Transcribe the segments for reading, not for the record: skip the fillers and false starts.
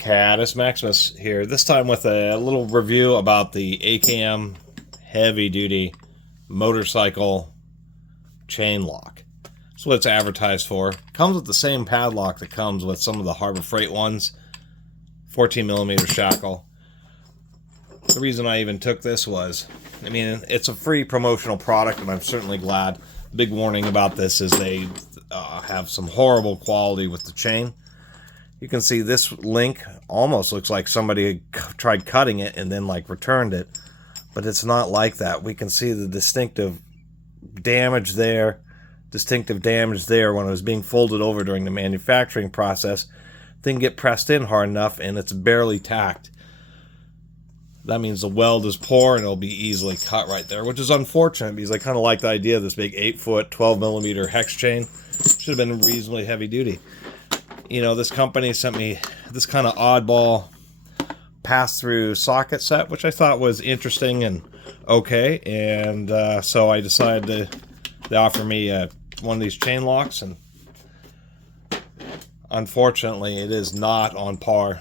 Catus Maximus here, this time with a little review about the AKM heavy-duty motorcycle chain lock. That's what it's advertised for. Comes with the same padlock that comes with some of the Harbor Freight ones, 14mm shackle. The reason I even took this was, I mean, it's a free promotional product, and I'm certainly glad. Big warning about this is they have some horrible quality with the chain. You can see this link almost looks like somebody tried cutting it and then like returned it, but it's not like that. We can see the distinctive damage there when it was being folded over during the manufacturing process. Didn't get pressed in hard enough, and it's barely tacked. That means the weld is poor and it'll be easily cut right there, which is unfortunate because I kind of like the idea of this big 8-foot 12mm hex chain. Should have been reasonably heavy duty. You know, this company sent me this kind of oddball pass-through socket set, which I thought was interesting and okay, and so I decided they offer me one of these chain locks, and unfortunately it is not on par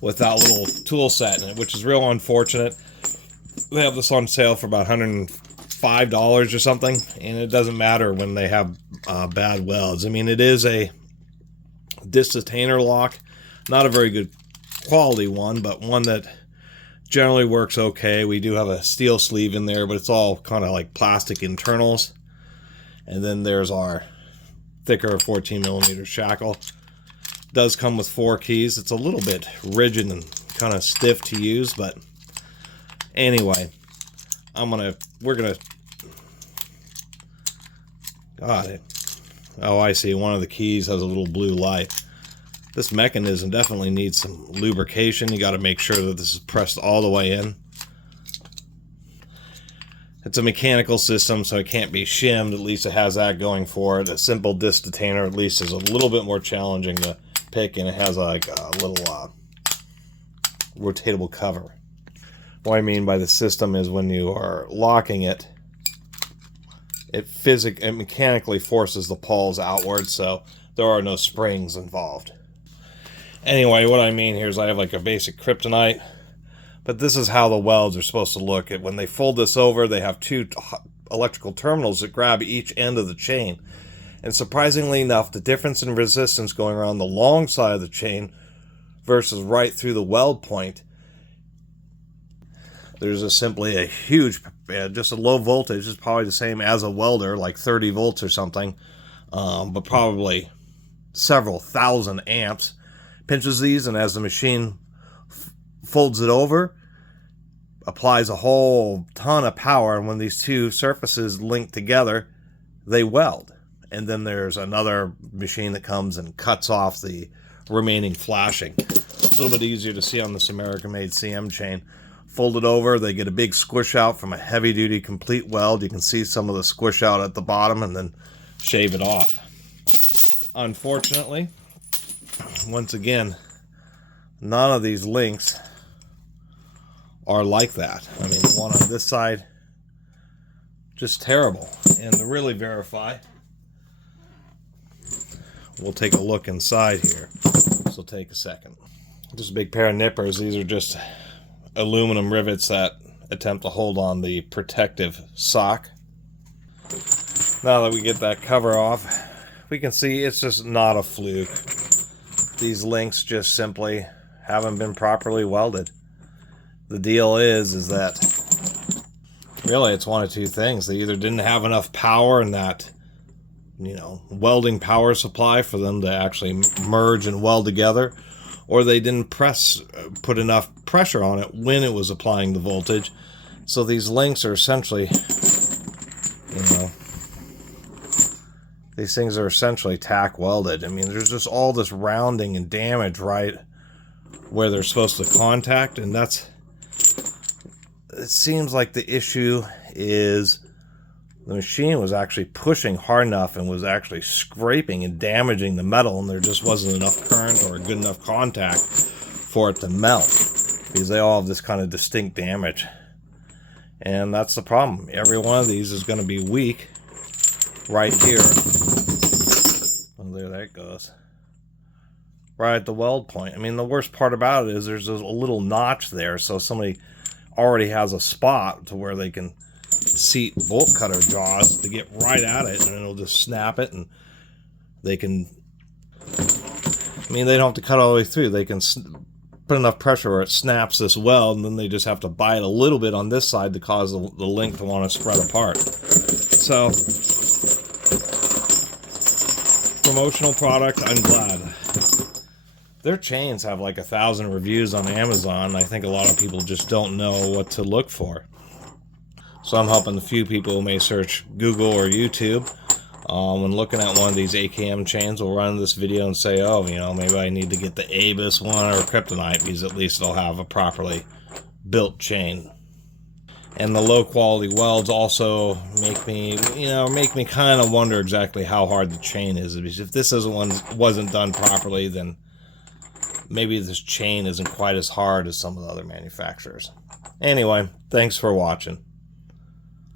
with that little tool set in it, which is real unfortunate. They have this on sale for about $105 or something, and it doesn't matter when they have bad welds. I mean, it is a disc-detainer lock, not a very good quality one, but one that generally works okay. We do have a steel sleeve in there, but it's all kind of like plastic internals. And then there's our thicker 14mm shackle. Does come with 4 keys. It's a little bit rigid and kind of stiff to use, but anyway, we're gonna got it. Oh, I see. One of the keys has a little blue light. This mechanism definitely needs some lubrication. You got to make sure that this is pressed all the way in. It's a mechanical system, so it can't be shimmed. At least it has that going for it. A simple disc detainer, at least, is a little bit more challenging to pick, and it has like a little rotatable cover. What I mean by the system is when you are locking it, it mechanically forces the pawls outward, so there are no springs involved. Anyway, what I mean here is I have like a basic kryptonite, but this is how the welds are supposed to look. When they fold this over, they have 2 electrical terminals that grab each end of the chain. And surprisingly enough, the difference in resistance going around the long side of the chain versus right through the weld point, there's simply a huge, just a low voltage is probably the same as a welder, like 30 volts or something, but probably several thousand amps. Pinches these, and as the machine folds it over, applies a whole ton of power, and when these 2 surfaces link together, they weld. And then there's another machine that comes and cuts off the remaining flashing. It's a little bit easier to see on this American-made CM chain. Fold it over, they get a big squish out from a heavy-duty complete weld. You can see some of the squish out at the bottom, and then shave it off. Unfortunately, once again, none of these links are like that. I mean, the one on this side, just terrible. And to really verify, we'll take a look inside here. This will take a second. Just a big pair of nippers. These are just aluminum rivets that attempt to hold on the protective sock. Now that we get that cover off, we can see it's just not a fluke. These links just simply haven't been properly welded. The deal is that really it's one of 2 things. They either didn't have enough power in that, you know, welding power supply for them to actually merge and weld together, or they didn't put enough pressure on it when it was applying the voltage. So these links are essentially, you know, these things are essentially tack welded. I mean, there's just all this rounding and damage right where they're supposed to contact, and it seems like the issue is the machine was actually pushing hard enough and was actually scraping and damaging the metal, and there just wasn't enough current or good enough contact for it to melt, because they all have this kind of distinct damage. And that's the problem. Every one of these is going to be weak right here. Oh, there that goes. right at the weld point. I mean, the worst part about it is there's a little notch there, so somebody already has a spot to where they can seat bolt cutter jaws to get right at it, and it'll just snap it, and they can, I mean, they don't have to cut all the way through. They can put enough pressure where it snaps this weld, and then they just have to bite a little bit on this side to cause the link to want to spread apart. So, promotional product, I'm glad. Their chains have like 1,000 reviews on Amazon. I think a lot of people just don't know what to look for. So I'm helping the few people who may search Google or YouTube. When looking at one of these AKM chains, we'll run this video and say, oh, you know, maybe I need to get the Abus one or Kryptonite, because at least it'll have a properly built chain. And the low quality welds also make me kind of wonder exactly how hard the chain is. Because if this wasn't done properly, then maybe this chain isn't quite as hard as some of the other manufacturers. Anyway, thanks for watching.